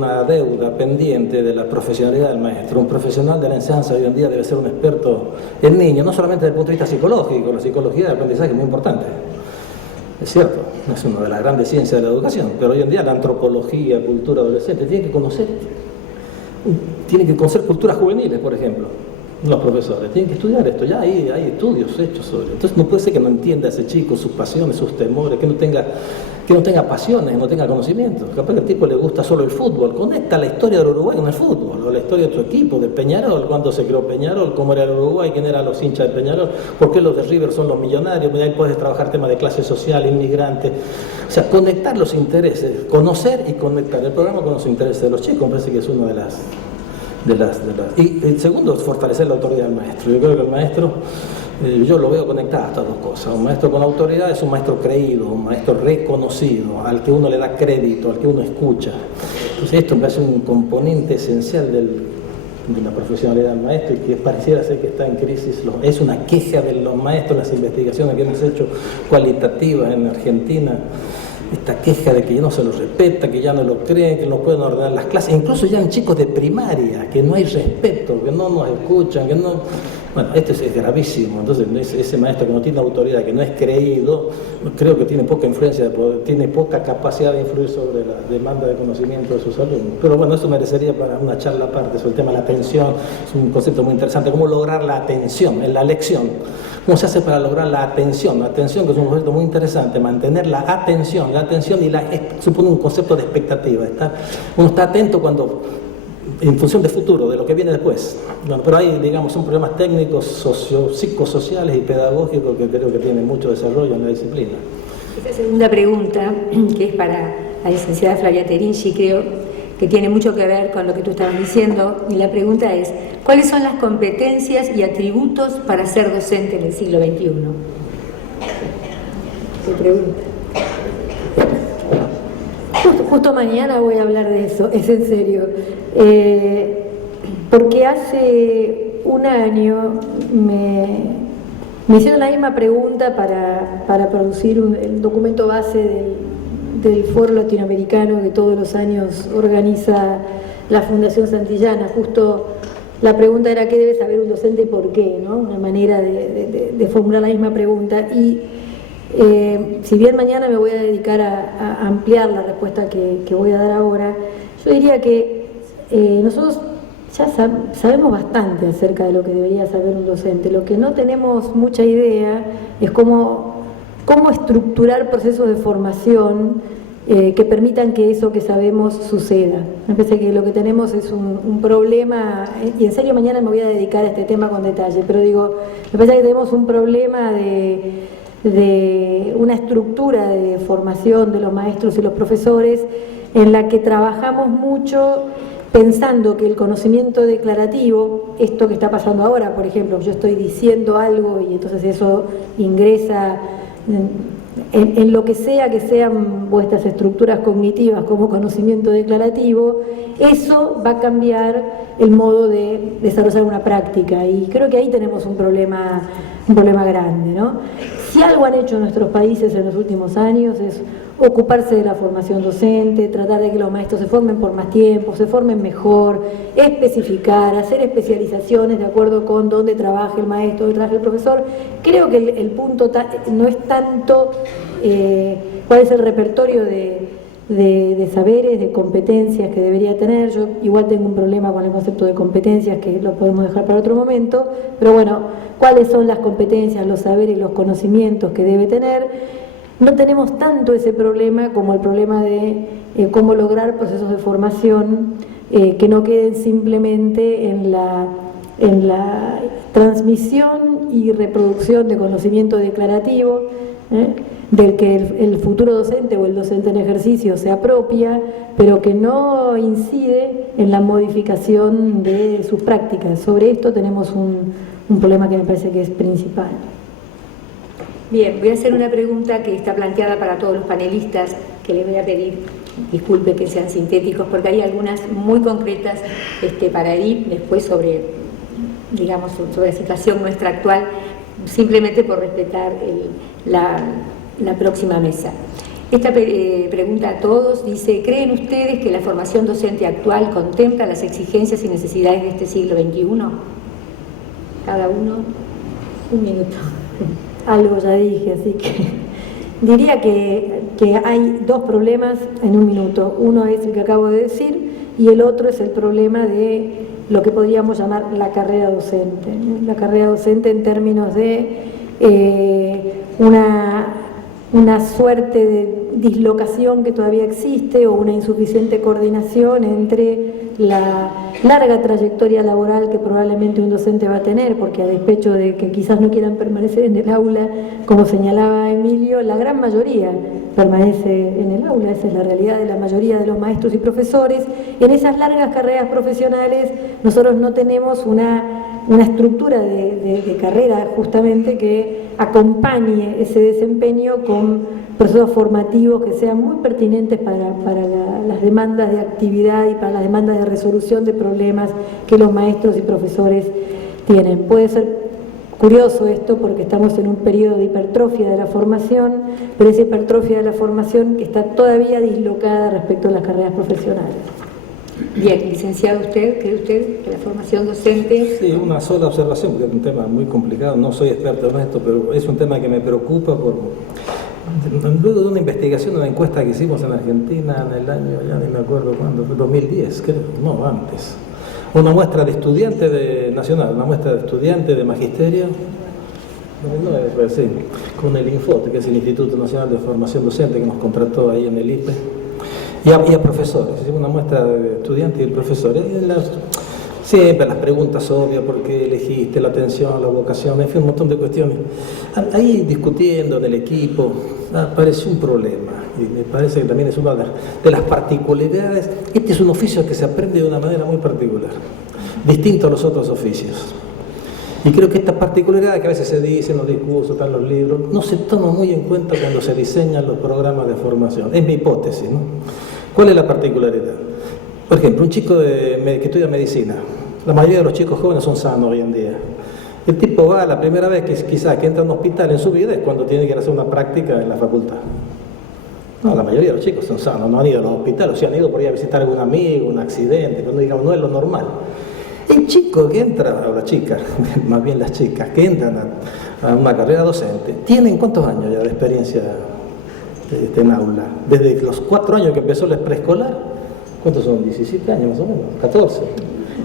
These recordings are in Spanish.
una deuda pendiente de la profesionalidad del maestro. Un profesional de la enseñanza hoy en día debe ser un experto en niños, no solamente desde el punto de vista psicológico. La psicología del aprendizaje es muy importante. Es cierto, es una de las grandes ciencias de la educación, pero hoy en día la antropología, cultura adolescente, tiene que conocer culturas juveniles, por ejemplo. Los profesores tienen que estudiar esto, ya hay estudios hechos sobre esto. Entonces no puede ser que no entienda a ese chico sus pasiones, sus temores, que no tenga pasiones, no tenga conocimiento. Capaz que al tipo le gusta solo el fútbol, conecta la historia del Uruguay con el fútbol, o la historia de tu equipo, de Peñarol, cuándo se creó Peñarol, cómo era el Uruguay, quién eran los hinchas de Peñarol, por qué los de River son los millonarios, ahí puedes trabajar temas de clase social, inmigrante. O sea, conectar los intereses, conocer y conectar el programa con los intereses de los chicos, me parece que es una de las... Y el segundo es fortalecer la autoridad del maestro. Yo creo que el maestro, yo lo veo conectado a estas dos cosas. Un maestro con autoridad es un maestro creído, un maestro reconocido, al que uno le da crédito, al que uno escucha. Entonces esto me parece un componente esencial de la profesionalidad del maestro, y que pareciera ser que está en crisis. Es una queja de los maestros, las investigaciones que hemos hecho cualitativas en Argentina. Esta queja de que ya no se los respeta, que ya no lo creen, que no pueden ordenar las clases, incluso ya en chicos de primaria, que no hay respeto, que no nos escuchan, que no... Bueno, esto es gravísimo. Entonces ese maestro que no tiene autoridad, que no es creído, creo que tiene poca influencia, tiene poca capacidad de influir sobre la demanda de conocimiento de sus alumnos. Pero bueno, eso merecería para una charla aparte sobre el tema de la atención. Es un concepto muy interesante, cómo lograr la atención en la lección. ¿Cómo se hace para lograr la atención? La atención, que es un concepto muy interesante, mantener la atención y supone un concepto de expectativa. Uno está atento en función de futuro, de lo que viene después. Bueno, pero hay, digamos, son problemas técnicos, psicosociales y pedagógicos que creo que tienen mucho desarrollo en la disciplina. Esta segunda pregunta, que es para la licenciada Flavia Terinci, creo que tiene mucho que ver con lo que tú estabas diciendo, y la pregunta es: ¿cuáles son las competencias y atributos para ser docente en el siglo XXI? ¿Qué pregunta? Justo mañana voy a hablar de eso, es en serio. Porque hace un año me hicieron la misma pregunta para producir el documento base del Foro Latinoamericano que todos los años organiza la Fundación Santillana. Justo la pregunta era: ¿qué debe saber un docente y por qué? ¿No? Una manera de formular la misma pregunta. Y si bien mañana me voy a dedicar a ampliar la respuesta que voy a dar ahora, yo diría que nosotros ya sabemos bastante acerca de lo que debería saber un docente. Lo que no tenemos mucha idea es cómo estructurar procesos de formación que permitan que eso que sabemos suceda. Me parece que lo que tenemos es un problema, y en serio mañana me voy a dedicar a este tema con detalle, pero digo, me parece que tenemos un problema de una estructura de formación de los maestros y los profesores en la que trabajamos mucho pensando que el conocimiento declarativo, esto que está pasando ahora, por ejemplo, yo estoy diciendo algo y entonces eso ingresa en lo que sea que sean vuestras estructuras cognitivas como conocimiento declarativo, eso va a cambiar el modo de desarrollar una práctica, y creo que ahí tenemos un problema grande, ¿no? Si algo han hecho nuestros países en los últimos años es ocuparse de la formación docente, tratar de que los maestros se formen por más tiempo, se formen mejor, especificar, hacer especializaciones de acuerdo con dónde trabaje el maestro, dónde trabaje el profesor. Creo que el punto no es tanto cuál es el repertorio de saberes, de competencias que debería tener. Yo igual tengo un problema con el concepto de competencias, que lo podemos dejar para otro momento, pero bueno, cuáles son las competencias, los saberes, los conocimientos que debe tener. No tenemos tanto ese problema como el problema de cómo lograr procesos de formación que no queden simplemente en la transmisión y reproducción de conocimiento declarativo, del que el futuro docente o el docente en ejercicio se apropia, pero que no incide en la modificación de sus prácticas. Sobre esto tenemos un problema que me parece que es principal. Bien, voy a hacer una pregunta que está planteada para todos los panelistas, que les voy a pedir, disculpe que sean sintéticos, porque hay algunas muy concretas para ir después sobre la situación nuestra actual, simplemente por respetar la próxima mesa. Esta pregunta a todos dice: ¿creen ustedes que la formación docente actual contempla las exigencias y necesidades de este siglo XXI? Cada uno, un minuto. Algo ya dije, así que diría que hay dos problemas en un minuto. Uno es el que acabo de decir y el otro es el problema de lo que podríamos llamar la carrera docente. La carrera docente en términos de una suerte de dislocación que todavía existe o una insuficiente coordinación entre la larga trayectoria laboral que probablemente un docente va a tener, porque a despecho de que quizás no quieran permanecer en el aula, como señalaba Emilio, la gran mayoría permanece en el aula, esa es la realidad de la mayoría de los maestros y profesores. En esas largas carreras profesionales nosotros no tenemos una estructura de carrera justamente que acompañe ese desempeño con procesos formativos que sean muy pertinentes para las demandas de actividad y para las demandas de resolución de problemas que los maestros y profesores tienen. Puede ser curioso esto porque estamos en un periodo de hipertrofia de la formación, pero esa hipertrofia de la formación está todavía dislocada respecto a las carreras profesionales. Bien, licenciado, ¿cree usted que la formación docente? Sí, una sola observación, porque es un tema muy complicado, no soy experto en esto, pero es un tema que me preocupa luego de una investigación, una encuesta que hicimos en Argentina en el año, ya ni me acuerdo cuándo, fue 2010, creo, no, antes. Una muestra de estudiantes nacional, una muestra de estudiantes de magisterio, con el INFOT, que es el Instituto Nacional de Formación Docente, que nos contrató ahí en el IPE. Y a profesores, hicimos una muestra de estudiantes y de profesores. Siempre las preguntas obvias, por qué elegiste, la atención, la vocación, en fin, un montón de cuestiones. Ahí discutiendo en el equipo, apareció un problema. Y me parece que también es una de las particularidades. Este es un oficio que se aprende de una manera muy particular, distinto a los otros oficios. Y creo que esta particularidad que a veces se dice en los discursos, están los libros, no se toma muy en cuenta cuando se diseñan los programas de formación. Es mi hipótesis, ¿no? ¿Cuál es la particularidad? Por ejemplo, un chico que estudia medicina, la mayoría de los chicos jóvenes son sanos hoy en día. El tipo va la primera vez que entra a un hospital en su vida es cuando tiene que hacer una práctica en la facultad. No, la mayoría de los chicos son sanos, no han ido a los hospitales, o si han ido por ahí a visitar a algún amigo, un accidente, pero digamos, no es lo normal. El chico que entra, o la chica, más bien las chicas, que entran a una carrera docente, ¿tienen cuántos años ya de experiencia en aula? Desde los 4 años que empezó la preescolar, ¿cuántos son? 17 años más o menos, 14.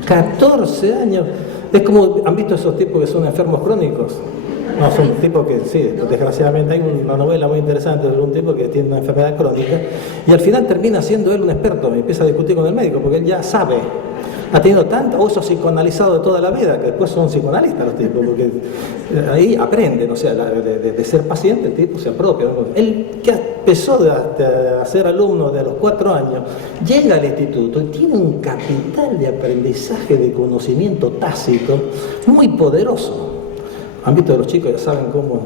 14 años. Es como, ¿han visto esos tipos que son enfermos crónicos? No, son tipos que, sí, desgraciadamente hay una novela muy interesante de un tipo que tiene una enfermedad crónica y al final termina siendo él un experto y empieza a discutir con el médico porque él ya sabe. Ha tenido tanto uso psicoanalizado de toda la vida que después son psicoanalistas los tipos, porque ahí aprenden, o sea, de ser paciente el tipo se apropia. Él que empezó a ser alumno de los 4 años, llega al instituto y tiene un capital de aprendizaje, de conocimiento tácito muy poderoso. Han visto que los chicos ya saben cómo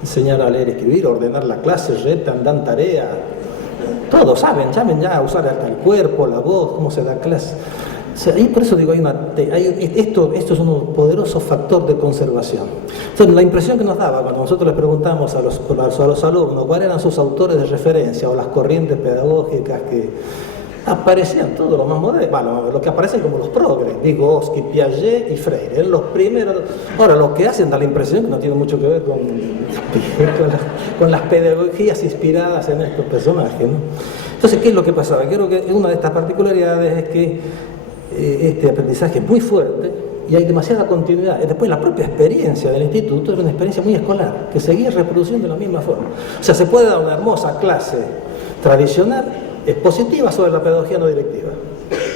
enseñar a leer, escribir, ordenar la clase, retan, dan tarea, todos saben ya a usar hasta el cuerpo, la voz, cómo se da clase. O sea, y por eso digo, esto es un poderoso factor de conservación. Entonces, la impresión que nos daba cuando nosotros les preguntamos a los alumnos cuáles eran sus autores de referencia o las corrientes pedagógicas que aparecían todos los más modernos, bueno, los que aparecen como los progres, Vygotsky, Piaget y Freire, eran los primeros. Ahora, lo que hacen da la impresión que no tiene mucho que ver con las pedagogías inspiradas en estos personajes, ¿no? Entonces, ¿qué es lo que pasaba? Creo que una de estas particularidades es que este aprendizaje es muy fuerte y hay demasiada continuidad. Después la propia experiencia del instituto era una experiencia muy escolar, que seguía reproduciendo de la misma forma. O sea, se puede dar una hermosa clase tradicional, expositiva sobre la pedagogía no directiva.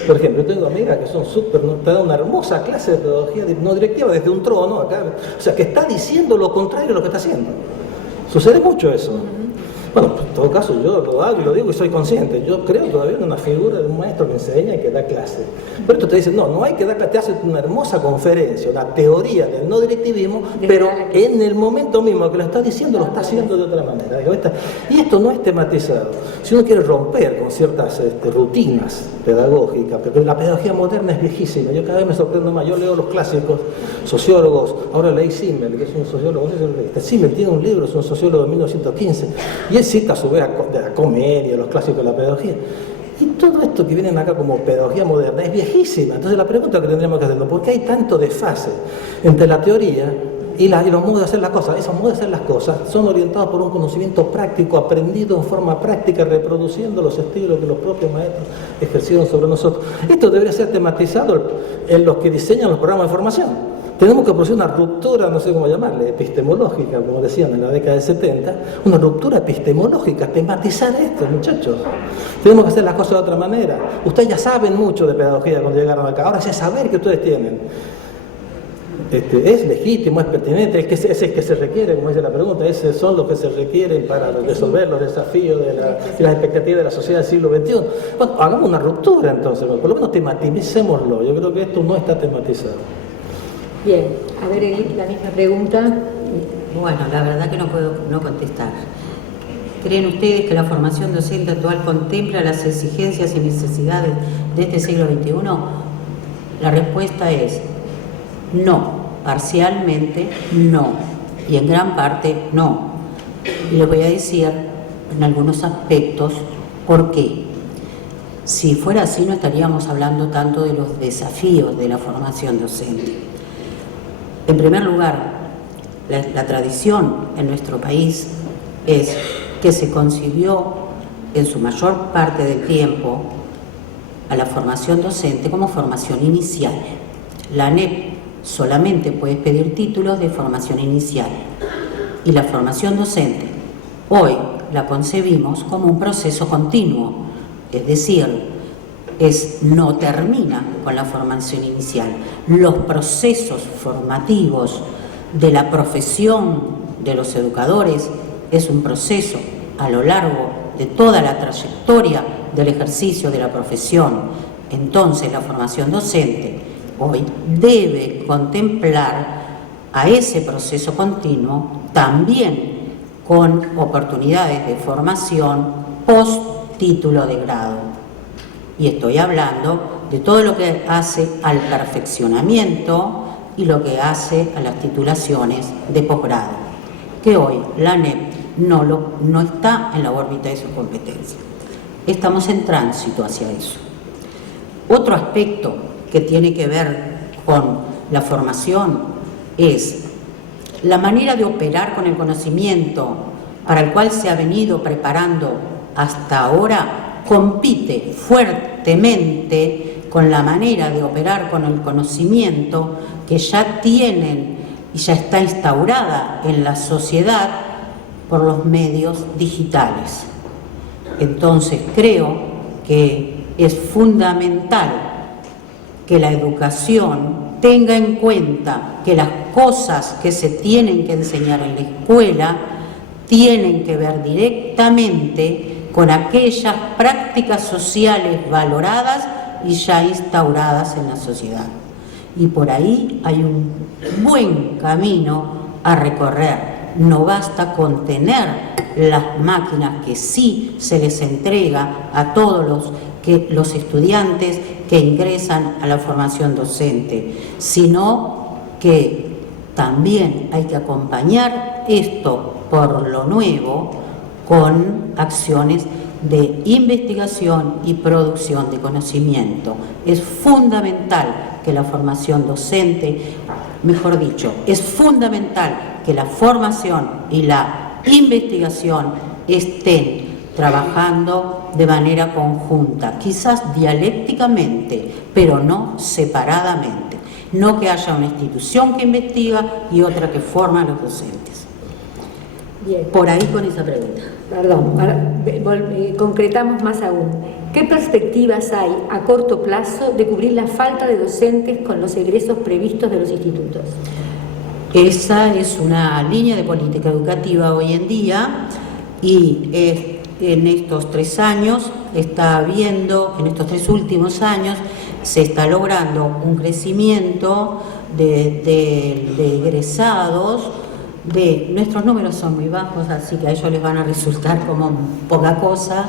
Por ejemplo, yo tengo amigas que son te dan una hermosa clase de pedagogía no directiva desde un trono acá. O sea, que está diciendo lo contrario de lo que está haciendo. Sucede mucho eso. Bueno, en todo caso yo lo hago y lo digo y soy consciente. Yo creo todavía en una figura de un maestro que enseña y que da clase. Pero esto te dice, no hay que dar clase, te hace una hermosa conferencia, una teoría del no directivismo, pero en el momento mismo que lo está diciendo, lo está haciendo de otra manera. Y esto no es tematizado. Si uno quiere romper con ciertas rutinas pedagógicas, porque la pedagogía moderna es viejísima, yo cada vez me sorprendo más, yo leo los clásicos, sociólogos, ahora leí Simmel, que es un sociólogo, Simmel tiene un libro, es un sociólogo de 1915, y cita a su vez de la comedia, los clásicos de la pedagogía. Y todo esto que vienen acá como pedagogía moderna es viejísima. Entonces la pregunta que tendríamos que hacernos, ¿por qué hay tanto desfase entre la teoría y los modos de hacer las cosas? Esos modos de hacer las cosas son orientados por un conocimiento práctico, aprendido en forma práctica, reproduciendo los estilos que los propios maestros ejercieron sobre nosotros. Esto debería ser tematizado en los que diseñan los programas de formación. Tenemos que producir una ruptura, no sé cómo llamarle, epistemológica, como decían en la década del 70, una ruptura epistemológica, tematizar esto, muchachos. Tenemos que hacer las cosas de otra manera. Ustedes ya saben mucho de pedagogía cuando llegaron acá, ahora ya saber que ustedes tienen. Es legítimo, es pertinente, es el que se requiere, como dice la pregunta, esos son los que se requieren para resolver los desafíos de las expectativas de la sociedad del siglo XXI. Bueno, hagamos una ruptura entonces, por lo menos tematicémoslo. Yo creo que esto no está tematizado. Bien, a ver, Edith, la misma pregunta. Bueno, la verdad que no puedo no contestar. ¿Creen ustedes que la formación docente actual contempla las exigencias y necesidades de este siglo XXI? La respuesta es no, parcialmente no, y en gran parte no. Y les voy a decir en algunos aspectos por qué. Si fuera así no estaríamos hablando tanto de los desafíos de la formación docente. En primer lugar, la tradición en nuestro país es que se concibió en su mayor parte del tiempo a la formación docente como formación inicial. La ANEP solamente puede pedir títulos de formación inicial y la formación docente hoy la concebimos como un proceso continuo, es decir, no termina con la formación inicial. Los procesos formativos de la profesión de los educadores es un proceso a lo largo de toda la trayectoria del ejercicio de la profesión. Entonces, la formación docente hoy debe contemplar a ese proceso continuo también con oportunidades de formación post título de grado. Y estoy hablando de todo lo que hace al perfeccionamiento y lo que hace a las titulaciones de posgrado, que hoy la ANEP no está en la órbita de su competencia. Estamos en tránsito hacia eso. Otro aspecto que tiene que ver con la formación es la manera de operar con el conocimiento para el cual se ha venido preparando hasta ahora. Compite fuertemente con la manera de operar con el conocimiento que ya tienen y ya está instaurada en la sociedad por los medios digitales. Entonces creo que es fundamental que la educación tenga en cuenta que las cosas que se tienen que enseñar en la escuela tienen que ver directamente con aquellas prácticas sociales valoradas y ya instauradas en la sociedad. Y por ahí hay un buen camino a recorrer. No basta con tener las máquinas que sí se les entrega a todos los estudiantes que ingresan a la formación docente, sino que también hay que acompañar esto por lo nuevo con acciones de investigación y producción de conocimiento. Es fundamental que la formación docente, mejor dicho, es fundamental que la formación y la investigación estén trabajando de manera conjunta, quizás dialécticamente, pero no separadamente. No que haya una institución que investiga y otra que forma a los docentes. Bien. Por ahí con esa pregunta. Perdón, concretamos más aún. ¿Qué perspectivas hay a corto plazo de cubrir la falta de docentes con los egresos previstos de los institutos? Esa es una línea de política educativa hoy en día y en estos 3 años está habiendo, en estos 3 últimos años, se está logrando un crecimiento de egresados. Nuestros números son muy bajos, así que a ellos les van a resultar como poca cosa,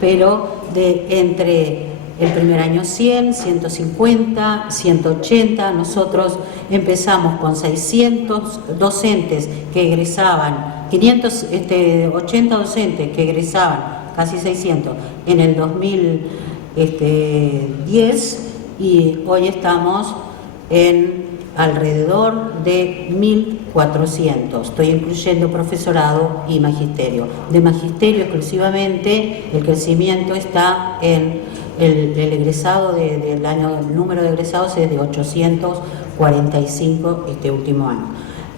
pero entre el primer año 100, 150, 180, nosotros empezamos con 600 docentes que egresaban 580 docentes que egresaban, casi 600, en el 2010, y hoy estamos en alrededor de 1.400. Estoy incluyendo profesorado y magisterio. De magisterio exclusivamente, el crecimiento está en el egresado del año, el número de egresados es de 845 este último año.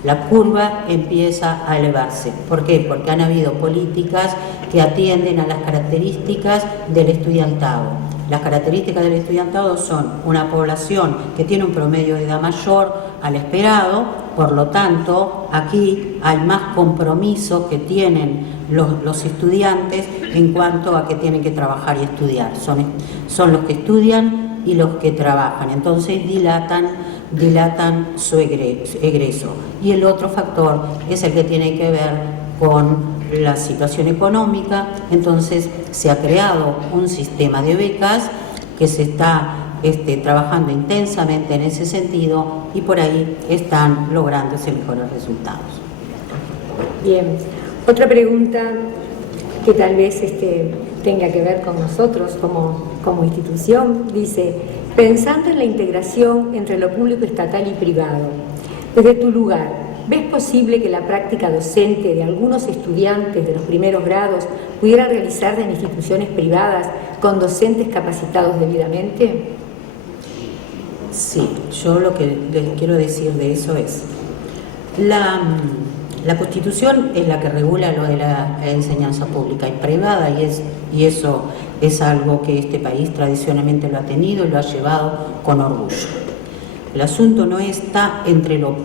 La curva empieza a elevarse. ¿Por qué? Porque han habido políticas que atienden a las características del estudiantado. Las características del estudiantado son una población que tiene un promedio de edad mayor al esperado, por lo tanto, aquí hay más compromiso que tienen los estudiantes en cuanto a que tienen que trabajar y estudiar. Son los que estudian y los que trabajan, entonces dilatan su egreso. Y el otro factor es el que tiene que ver con la situación económica. Entonces se ha creado un sistema de becas que se está trabajando intensamente en ese sentido, y por ahí están lográndose mejores resultados. Bien, otra pregunta que tal vez tenga que ver con nosotros como institución, dice: pensando en la integración entre lo público, estatal y privado, desde tu lugar, ¿ves posible que la práctica docente de algunos estudiantes de los primeros grados pudiera realizarse en instituciones privadas con docentes capacitados debidamente? Sí, yo lo que les quiero decir de eso es, la Constitución es la que regula lo de la enseñanza pública y privada, y eso es algo que este país tradicionalmente lo ha tenido y lo ha llevado con orgullo. El asunto no está entre lo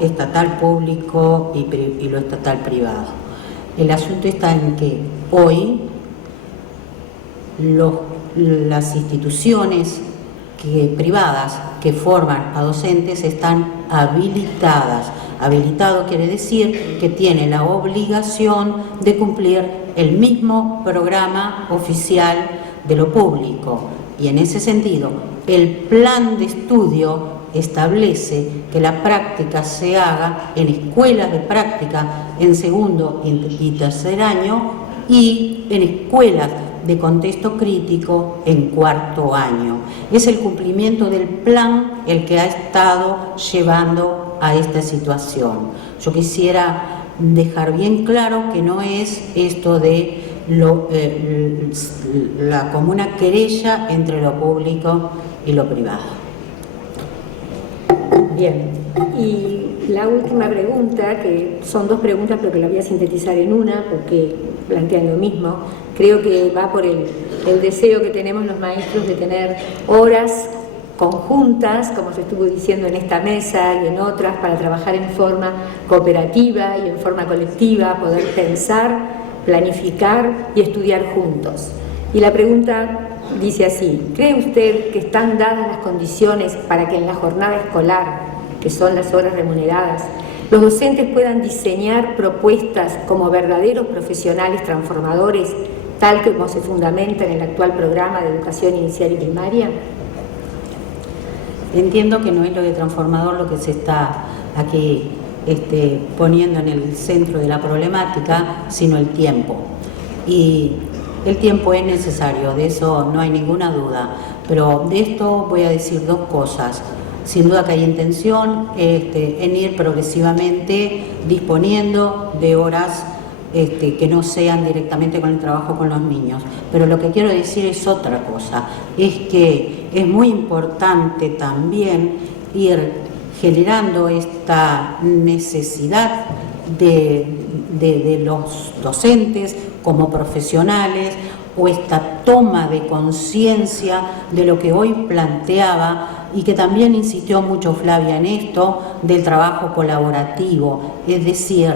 estatal público y lo estatal privado. El asunto está en que hoy las instituciones privadas que forman a docentes están habilitadas. Habilitado quiere decir que tienen la obligación de cumplir el mismo programa oficial de lo público, y en ese sentido el plan de estudio establece que la práctica se haga en escuelas de práctica en segundo y tercer año, y en escuelas de contexto crítico en cuarto año. Es el cumplimiento del plan el que ha estado llevando a esta situación. Yo quisiera dejar bien claro que no es esto de como una querella entre lo público y lo privado. Bien, y la última pregunta, que son dos preguntas pero que la voy a sintetizar en una porque plantean lo mismo. Creo que va por el deseo que tenemos los maestros de tener horas conjuntas, como se estuvo diciendo en esta mesa y en otras, para trabajar en forma cooperativa y en forma colectiva, poder pensar, planificar y estudiar juntos. Y la pregunta dice así: ¿cree usted que están dadas las condiciones para que en la jornada escolar, que son las horas remuneradas, los docentes puedan diseñar propuestas como verdaderos profesionales transformadores, tal como se fundamenta en el actual programa de educación inicial y primaria? Entiendo que no es lo de transformador lo que se está aquí poniendo en el centro de la problemática, sino el tiempo. Y el tiempo es necesario, de eso no hay ninguna duda, pero de esto voy a decir dos cosas. Sin duda que hay intención en ir progresivamente disponiendo de horas que no sean directamente con el trabajo con los niños. Pero lo que quiero decir es otra cosa, es que es muy importante también ir generando esta necesidad de los docentes como profesionales, o esta toma de conciencia de lo que hoy planteaba y que también insistió mucho Flavia en esto, del trabajo colaborativo. Es decir,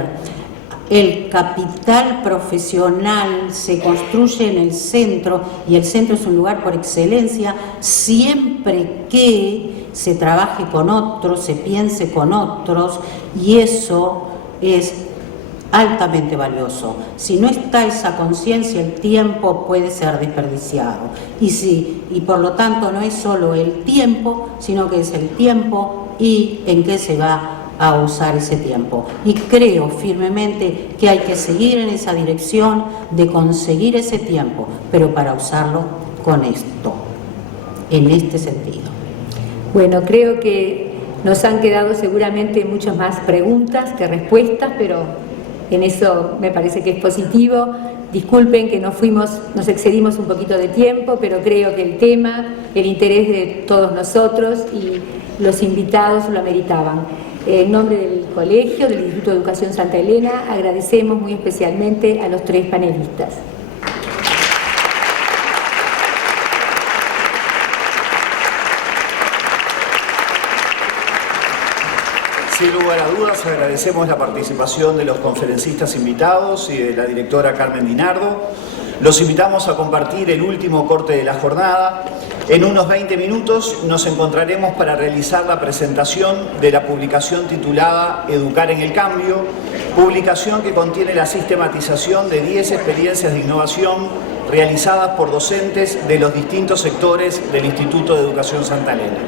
el capital profesional se construye en el centro, y el centro es un lugar por excelencia siempre que se trabaje con otros, se piense con otros, y eso es altamente valioso. Si no está esa conciencia, el tiempo puede ser desperdiciado. Y por lo tanto no es solo el tiempo, sino que es el tiempo y en qué se va a usar ese tiempo. Y creo firmemente que hay que seguir en esa dirección de conseguir ese tiempo, pero para usarlo con esto, en este sentido. Bueno, creo que nos han quedado seguramente muchas más preguntas que respuestas, pero en eso me parece que es positivo. Disculpen que nos excedimos un poquito de tiempo, pero creo que el tema, el interés de todos nosotros y los invitados lo ameritaban. En nombre del colegio, del Instituto de Educación Santa Elena, agradecemos muy especialmente a los 3 panelistas. Sin lugar a dudas, agradecemos la participación de los conferencistas invitados y de la directora Carmen Dinardo. Los invitamos a compartir el último corte de la jornada. En unos 20 minutos nos encontraremos para realizar la presentación de la publicación titulada Educar en el Cambio, publicación que contiene la sistematización de 10 experiencias de innovación realizadas por docentes de los distintos sectores del Instituto de Educación Santa Elena.